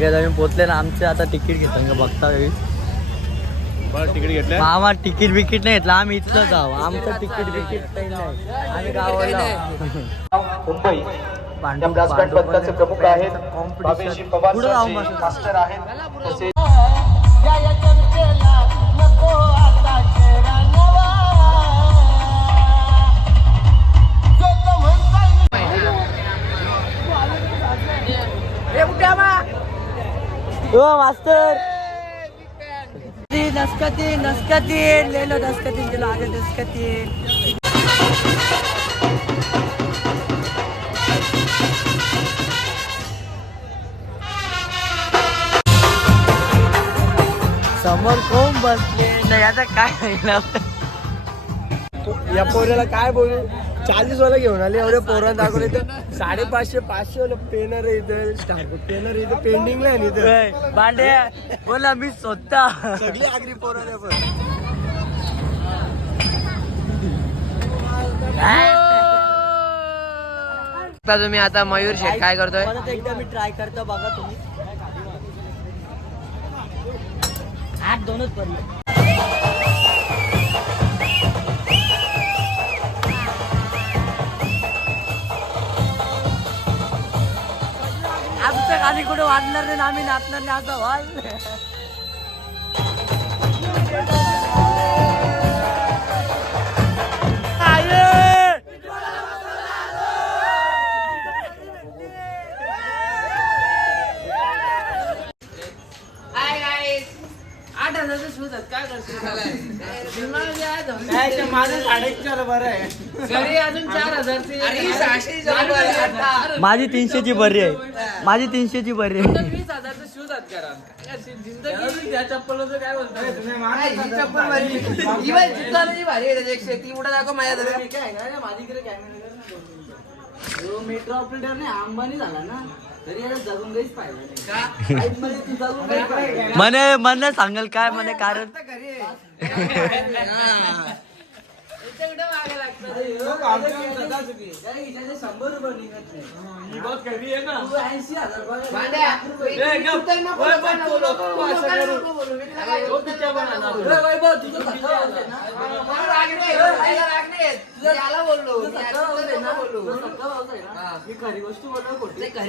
काय काय आम्ही पोचले ना. आमचे आता तिकीट घेतो का बघता तिकीट घेतलं मामा. तिकीट बिकीट नाही घेतलं, आम्ही इथलं जाऊ. आमचं तिकीट बिकीट काही नाही, आम्ही गावाला. मुंबई पांडू ब्रास बँड पथकाचे प्रमुख आहेत बाबेजी पवार पुढे जाऊन सरचे बस. मास्टर आहेत तसेच ओ मास्टर दसकतीन दसकतीन ले लो दसकतीन चलो आगे दसकतीन. समोर कोण बसले नाही आता काय नाही. या पोऱ्याला काय बोलू 40 वाला घेऊन आले एवढे पोरं दाखवले तर 550 500 वाला पेनर इथं स्टार पेनर इथं पेंडिंगला आहे इथं बांडे बोला मी स्वतः सगळी आगरी पोरं आहे पण तुम्ही आता मयूर शेठ काय करतोय? परत एकदा मी ट्राय करतो बघा तुम्ही. आठ दोनच पडले. आमचं खाली कुठे वाढणार नाही, आम्ही नाचणार नाही आता व्हाल. माझं 4.5 बरं आहे. माझी 300ची बरी आहे, माझी 300ची बरी आहे. मेट्रो ऑपरेटर नाही अंबानी झाला ना तरी याला जगून काहीच पाहिजे म्हणे सांगेल काय म्हणे कारण खरी गोष्ट बोललो घरी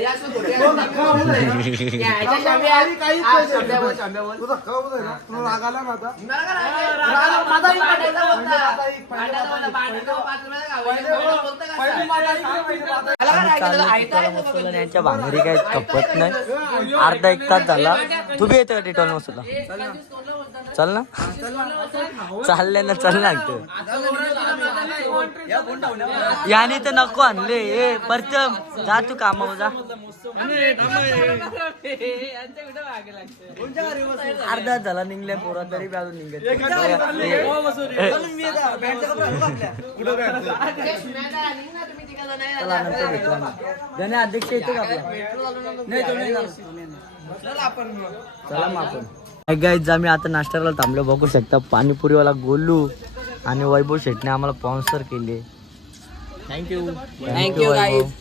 यांच्या भांगरी काही कपत नाही. अर्धा 1 तास झाला. तू बी येतो रिटर्न मसूला चल ना. चालले ना चल ना. याने तर नको आणले ए परचम जा तू कामावर जा. अर्धा झाला निघल्या पोरा तरी बी अजून निघत. चला नंतर भेटू आम्ही. गणे अध्यक्ष येतो का आपला? नाही तो नाही चला मग आपण गाईज आम्ही आता नाश्त्याला थांबलो. बघू शकता पाणीपुरीवाला गोलू आणि वैभव शेटने आम्हाला स्पॉन्सर केले. Thank you thank you guys.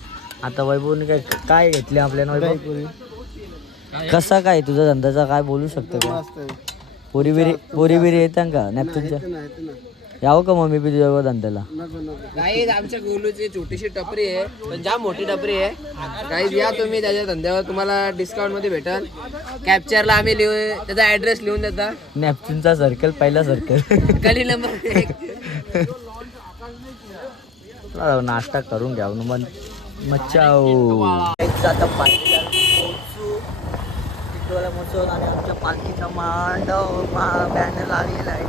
आता वैभवने काय काय घेतले आपल्याला? वैभव कसा काय तुझा धंद्याचा काय बोलू शकतो का? पोरी बिरी येतात का नॅपकिनच्या? यावं का मग मी बी तुझ्या धंद्याला? गाईज आमच्या गोलूची छोटीशी टपरी आहे पण जाम मोठी टपरी आहे. गाईज या तुम्ही त्याच्या धंद्यावर तुम्हाला डिस्काउंट मध्ये भेटेल. कॅप्चरला आम्ही त्याचा ऍड्रेस लिहून देता. नॅपकिनचा सर्कल पहिला सर्कल गली नंबर 1. नाश्ता करून घ्या मग मच्छाव. आता मचवून आणि आमच्या पालखीचा मांडव बॅनर लागलेला आहे.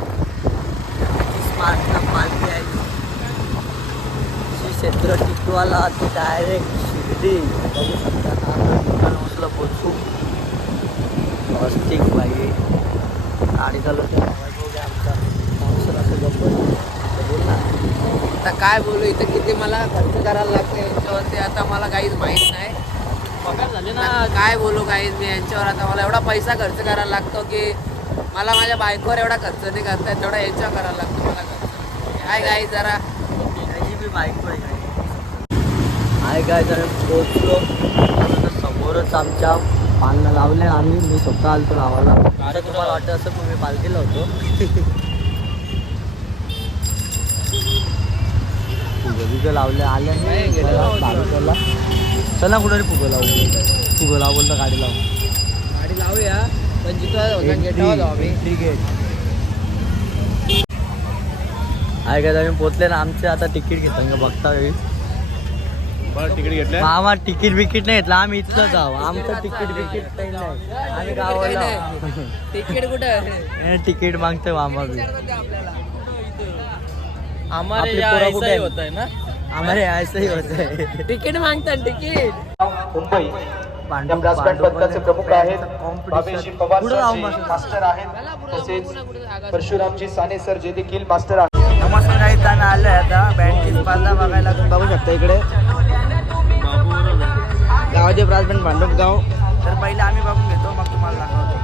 पालखी आहे श्री क्षेत्र टिटवाला ते डायरेक्ट शिर्डी. बघू शकता ना पोचू अस्तिक बाई गाडी चालवते आमचा माणूस असं बोल ना. आता काय बोलू इथं किती मला खर्च करायला लागते यांच्यावरती आता मला काहीच माहीत नाही. पगार झाले ना. काय बोलू काहीच मी यांच्यावर. आता मला एवढा पैसा खर्च करायला लागतो की मला माझ्या बायकोवर एवढा खर्च नाही करता येत तेवढा यांच्यावर करायला लागतो मला खर्च. काय काही जरा त्याची बी बायको आहे काय जरा पोचलो समोरच आमच्या पालना लावले आम्ही, मी स्वतः आलतो लावायला. आता तुम्हाला वाटतं असं तुम्ही पालखीला होतो. फुगं लावले आले बालूला. चला कुठे फुगं लावू, फुगं लावू बोलतो गाडी लावू. गाडी लावूया पण जिथं गेटावर जाऊ आम्ही. तिकीट आहे का तुम्ही पोचले ना आमचे. आता तिकीट घेतो का बघता येईल. तिकीट घेतलं मामा तिकीट बिकीट नाही घेतलं, आम्ही इथलं जाऊ. आमचं तिकीट बिकीट काही नाही, आम्ही गावाला. तिकीट कुठं तिकीट मागतोय मामा बी. आपल्याला आपली पोरं कुठे आहेत? आम्हाला यायचंही होत आहे. तिकीट मागतात तिकीट. मुंबई या ब्रास बँड पथकाचे प्रमुख आहेत. भावेशजी पवार सर जे मास्टर आहेत, तसेच परशुरामजी साने सर जे देखील मास्टर आहेत. नमस्कार काही ताण आलंय आता बँडची स्पर्धा बघायला. तुम्ही बघू शकता इकडे गावाचे ब्रास बँड भांडुप गाव. तर पहिले आम्ही बघून घेतो, मग तुम्हाला दाखवतो.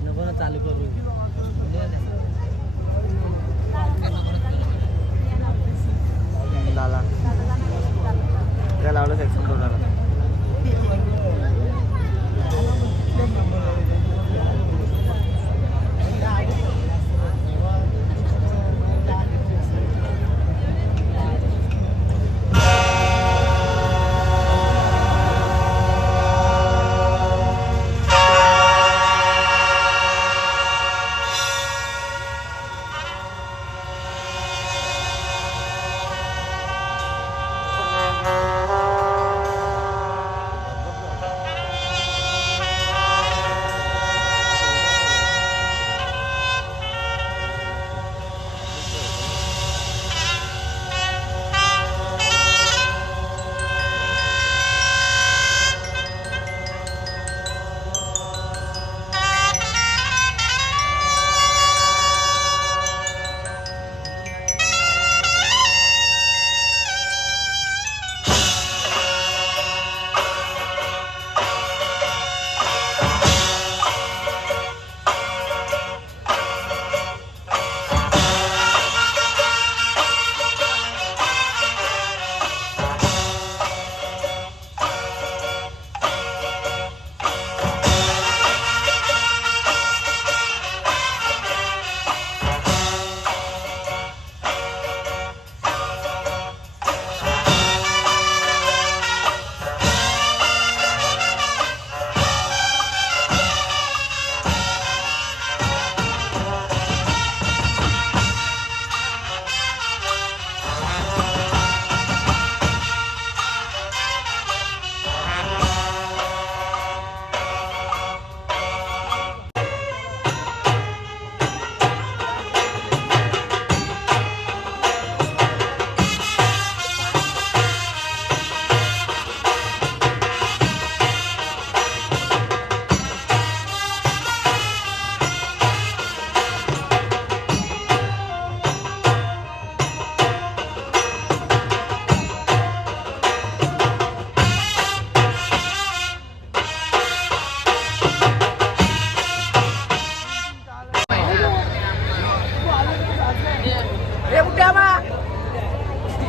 नको ना चालू करू. लाला काय लावलं सेक्शन कोणाला.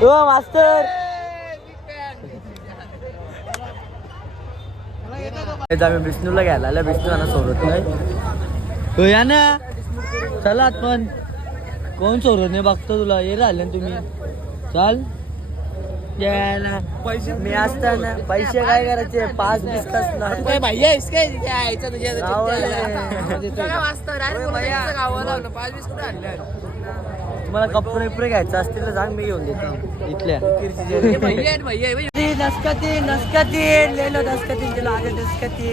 ओ मास्टर आम्ही विष्णूला घ्यायला आला. विष्णू सोडत नाही. हो या ना चला पण कोण सोडत नाही बघतो तुला. हे राहिले ना तुम्ही. चाल यायला पैसे मी असताना पैसे काय करायचे 5 20 कसला तू काय भैया आहेस काय तिथे यायचं तुझ्या गावाला. काय वाजता डायरेक्ट गावाला 5-20 कुठे आणलं तुम्हाला कपडे बिपडे घ्यायचं असतील तर सांग मी घेऊन देतो इथल्या भैया आहेत, भैया आहे. नसकती ले लो नसकती चलो आगे नसकती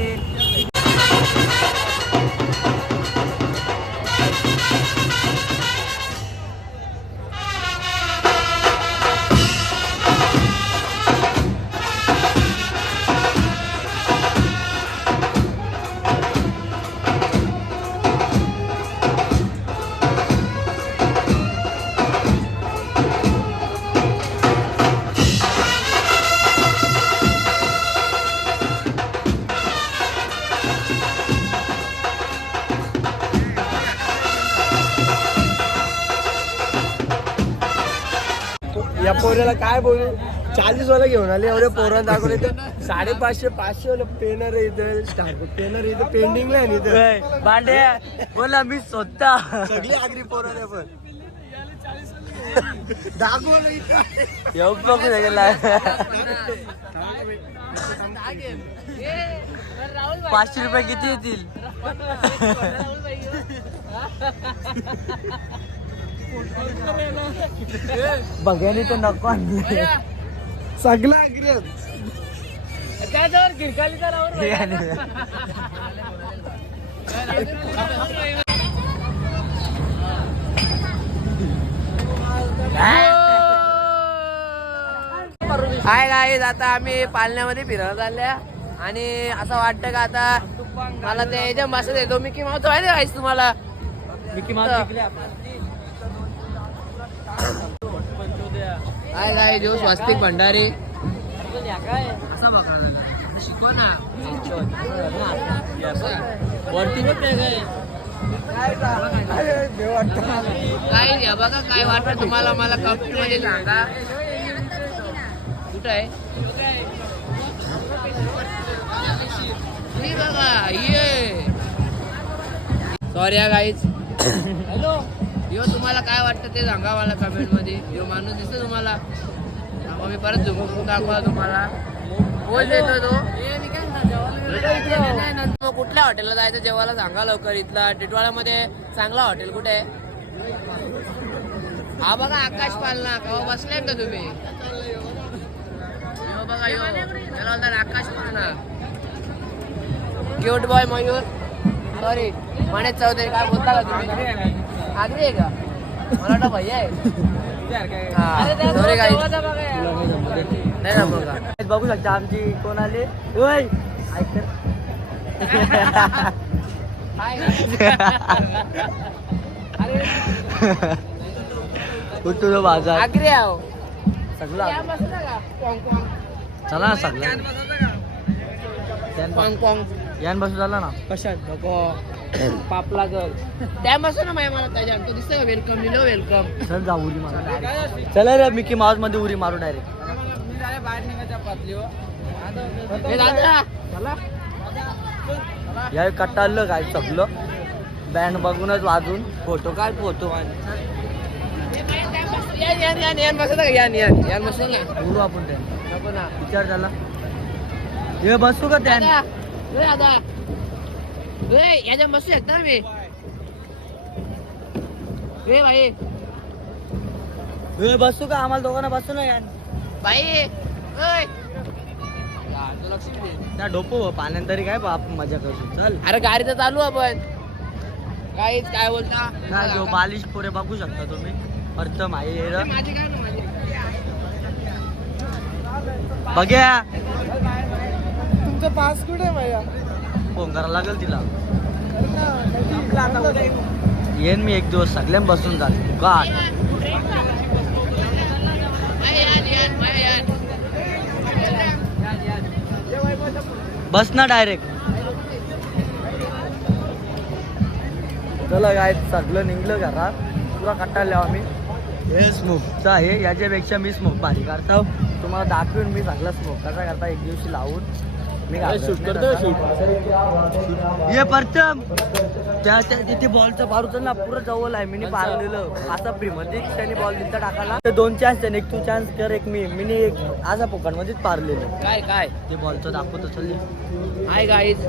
या पोऱ्याला काय बोलू 40 वाला घेऊन आले एवढे पोरं दाखवले तर 550 500 वाला पेनर इथं स्टार पेनर इथं पेंडिंगला आहे इथं भांडे बोला मी स्वतः सगळी आगरी पोरं आहे पण दाखवलं इथं येऊन बघू गेला 500 रुपये किती येतील बघायला तर नको आणले सगळं आगरी काय तर खिडकाली तर हाय गाईज आता आम्ही पालण्यामध्ये फिरायला चालल्या आणि असं वाटतं का आता मला ते एकदम मस्त येतो मिकी माऊस आहे ना गाईज तुम्हाला मिकी माऊस हाय गाईज जो स्वस्तिक भंडारी असा बघा शिकवा ना वरती काय घ्या बघा काय वाटतं तुम्हाला मला कमेंट मध्ये सांगा कुठं आहे हे बघा ये सॉरी गाईज हॅलो यो तुम्हाला काय वाटतं ते सांगा मला कमेंट मध्ये यो माणूस दिसतो तुम्हाला मग मी परत झुकून दाखवा तुम्हाला बोल देतो तो मग कुठल्या हॉटेलला जायचं जेवायला सांगा लवकर इथला टिटवाळ्यामध्ये चांगला हॉटेल कुठे आहे हा बघा आकाश पालना केव्हा बसलाय का तुम्ही यो बघा यो त्याला बोलतात आकाश पालना cute boy Mayur sorry Manesh Chaudhari काय बोलता का तुम्ही आगरी आहे का मला वाटतं भैया आहे सॉरी काय नाही ना बघा बघू शकता आमची कोण आली ओय कुठं बाजार आगरी आहो सगळं चला ना सगळं यान बसू झाला ना कशात नको पापला जर त्या बसू ना मला त्याच्या तो दिसतोय वेलकम लिहिलं वेलकम चल जाऊ उरी मारू चला रे मिकी माऊस मध्ये उरी मारू डायरेक्ट या कटाळलं काय सगळं बँड बघूनच वाजून फोटो काय फोटो यान बसू ना बोलू आपण त्या नको ना विचार झाला हे बसू का त्या दादा याच्या बसू शकता मी भाई बसू का आम्हाला दोघांना बसू ना यार भाई त्या डोपो पाण्यात तरी काय बाप मजा करू चल अरे गाडी तर चालू आपण काहीच काय बोलता नाही जो बालिश पोरे बघू शकता तुम्ही प्रथम आहे माझी काय ना माझी बघ्या तुमचा पास कुठे आहे भैया फोन करायला लागेल तिला येईन मी एक दिवस सगळ्यां बसून जाल का बस ना डायरेक्ट चला काय सगळं निघलं घरात पुरा कटाळल्या आम्ही हे स्मोकचा आहे याच्यापेक्षा मी स्मोक भारी काढतो तो तुम्हाला दाखवून मी सगळा स्मोक कसा करता एक दिवशी लावून मी शूट करतो ये प्रथम त्या तिथे बॉलचं पार उचलला पुरं जवळ आहे मी पारलेलं असा फ्री मध्ये त्याने बॉल दिलता टाकायला ते 2 चान्स त्याने एक तू चान्स कर एक मी एक असा पोकट मध्येच पारलेलं काय काय ते बॉलचं दाखवत चालले हाय गाईज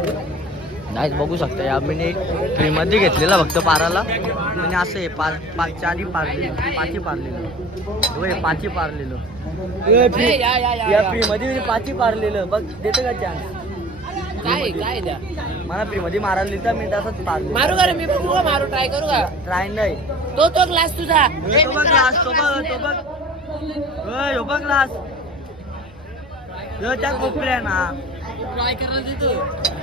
नाही बघू शकता या मी फ्री मध्ये घेतलेला फक्त पाराला म्हणजे असं आहे 4 पारलेलं 5 पारलेलं 5 पारलेलं या फ्री मध्ये 5 पारलेलं बघ देतं का चान्स काय काय द्या मला फ्री मध्ये मारायला लिहिता मी तसंच पारले मारू का रे मी बघू का मारू ट्राय करू का ट्राय नाही तो ग्लास तुझा तो बघ ग्लास तो बघ ओय हो बघ ग्लास त्या कोपऱ्या ना ट्राय करणार तिथं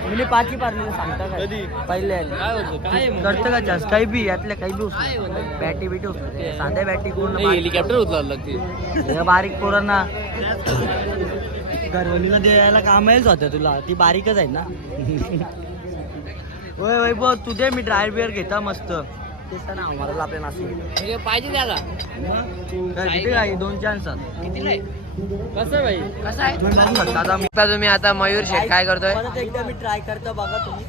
मी 5 पारलेलं सांगता का कधी? पहिले काय होतं काय करतं का जास्त काही बी यातल्या काही बी बॅटी बिटी साध्या बॅटी पूर्ण हेलिकॉप्टर उचलावं लागते हे बारीक पोरांना घरवलीला द्यायला काम आहेच होतं तुला ती बारीकच आहे ना होय होय बघ तू दे मी ड्राय बिअर घेता मस्त तेच ना आम्हाला आपल्या नाशिक पाहिजे त्याला किती काय 2 चान्स कितीला आहे कसं भाई कसं आहे तुम्ही आता मयूर शेठ काय करतोय परत एकदा मी ट्राय करतो बघा तुम्ही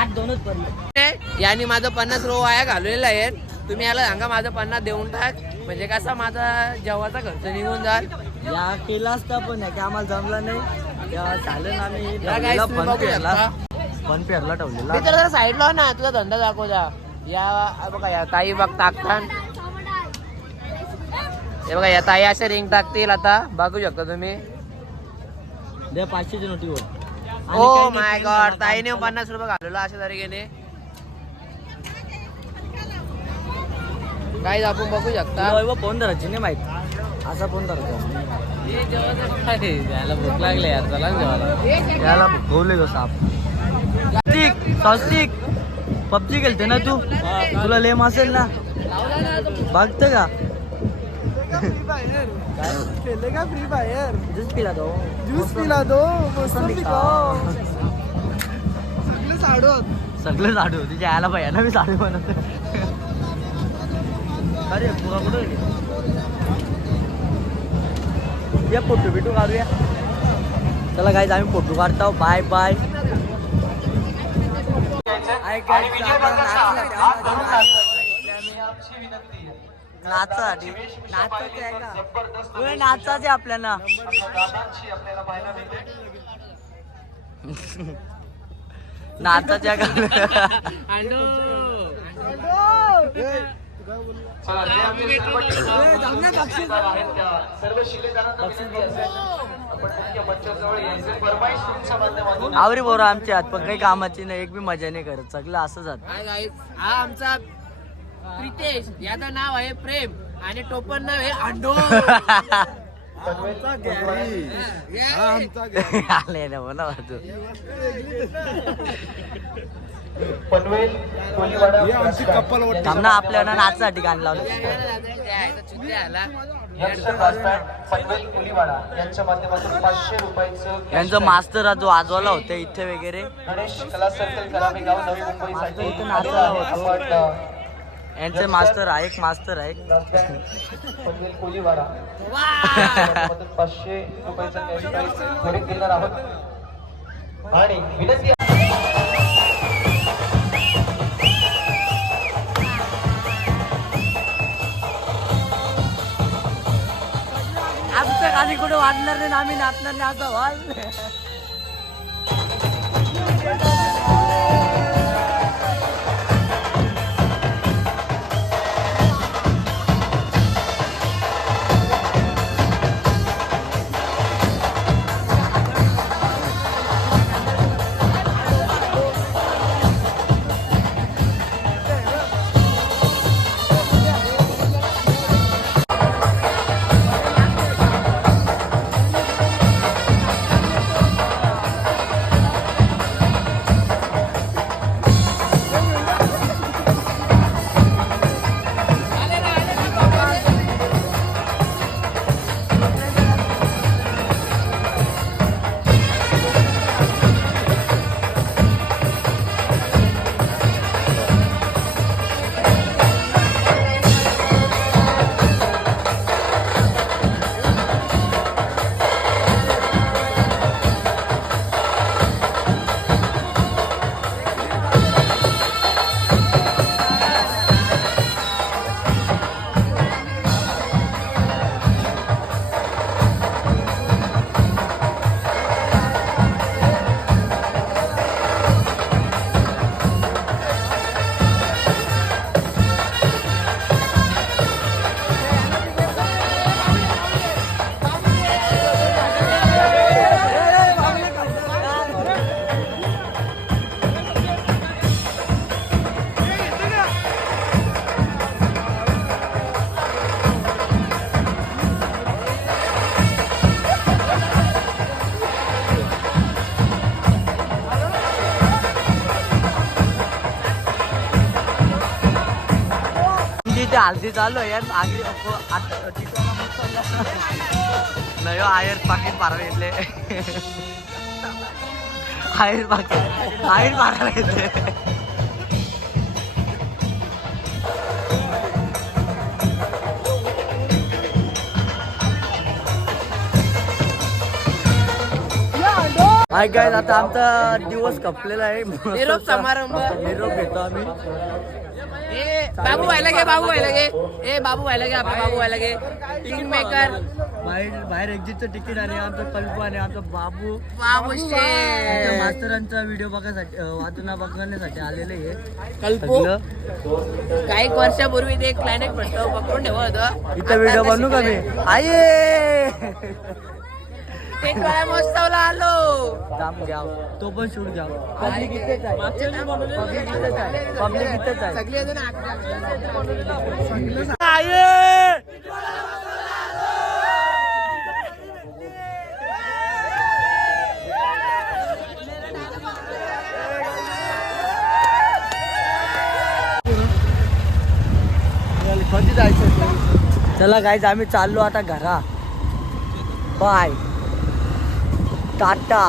8-2च पडले याने माझं 50 रो वाया घालवलेलं आहे तुम्ही याला सांगा माझं 50 देऊन टाक म्हणजे कसा माझा जेवाचा खर्च निघून जाईल या केला असता पण की आम्हाला जमला नाही या चालेल आम्ही या guys, तुम्ही पण बघू पेरला शकता. पण पेरला ठेवलेला मी तर साईडला ना तुझा धंदा दाखवता या बघा या ताई बघ टाकतात हे बघा या ताई अशा रिंग टाकतील आता बघू शकता तुम्ही दे 500ची नोटी वर ओ माय गॉड ताईने 50 रुपये घालवला अशा तरीकेने काय आपण बघू शकता फोन धरायची नाही माहित असा फोन धरायचा याला भूक लागले यार चला जेवायला त्याला भोवले तो साप स्वस्तिक पबजी खेळते ना तू तुला लेम असेल ना बघत का खेळले का फ्री फायर ज्यूस पिला तो ज्यूस पिला दो मस्त पिकाव सगळे साडू तिच्या आयला पाहिजे ना मी साडू बनवतो अरे पुरा कुठं गेली या फोटो बिटो काढूया चला गाईज आम्ही फोटो काढतो बाय बाय नाचासाठी नाचाचे आहे का नाचाचे आपल्याला नाचाच्या का सर्व शिलेदारांना आवरी बोर आमच्या हात पण काही कामाची नाही एक बी मजा नाही करत सगळं असं जात हा आमचा प्रितेश याचं नाव आहे प्रेम आणि टोपण नाव आहे अंडो आले ना बोला तू पनवेल कोलीवाडा थांब ना आपल्याला नाचासाठी गाणं लावलं पनवेल कोलीवाडा यांच्या माध्यमातून 500 रुपयाचं यांचं मास्तर जो आजवाला होतं इथे वगैरे गणेश कला सर्कल करावे गाव नवी मुंबईसाठी इथं नाचायला होतो. आपण यांचे मास्तर आहे एक मास्तर आहे पनवेल कोलीवाडा माध्यमातून 500 रुपयाचं कॅश प्राइज घरी देणार आहोत आणि विनंती आमचं खाली कुठे वाढणार नाही आम्ही नाचणार नाही असं व्हाल टिटोची हल्दी चालू आहे यार आगरी नाही आयर पाकिट मारायला घेतले आयर मारायला घेतले हाय गाईज आता आमचा दिवस कपलेला आहे निरोप समारंभ निरोप घेतो आम्ही ए बाबू व्हायला गे ए बाबू व्हायला गे आपला बाबू व्हायला गे किंग मेकर बाहेर एक्झिटचं तिकीट आणि आमचं कल्पू आणि आमचा बाबू बाबू मास्तरांचा व्हिडिओ बघण्यासाठी वाचना बघण्यासाठी आलेले आहे कल्पू सगळं काही वर्षापूर्वी ते एक प्लॅनेट भेटतो पकडून ठेवत होतं इथं व्हिडिओ बनवू का मी आये ते महोत्सवला आलो जाम घ्या तो पण शूट घ्या पब्लिक इथेच आहे पब्लिक इथेच आहे सगळे जण कधी जायचं चला गाईज आम्ही चाललो आता घरा बाय टाटा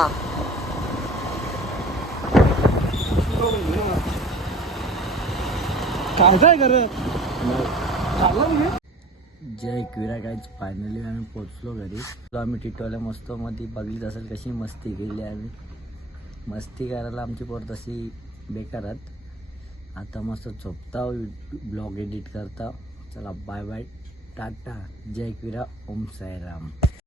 काय करत जय क्विरा गाईज फायनली आम्ही पोचलो घरी आम्ही टिटोला मस्त मध्ये बघलीच असेल कशी मस्ती केली आम्ही मस्ती करायला आमची पोर तशी बेकारात आता मस्त झोपता ब्लॉग एडिट करता चला बाय बाय टाटा जय क्विरा ओम साईराम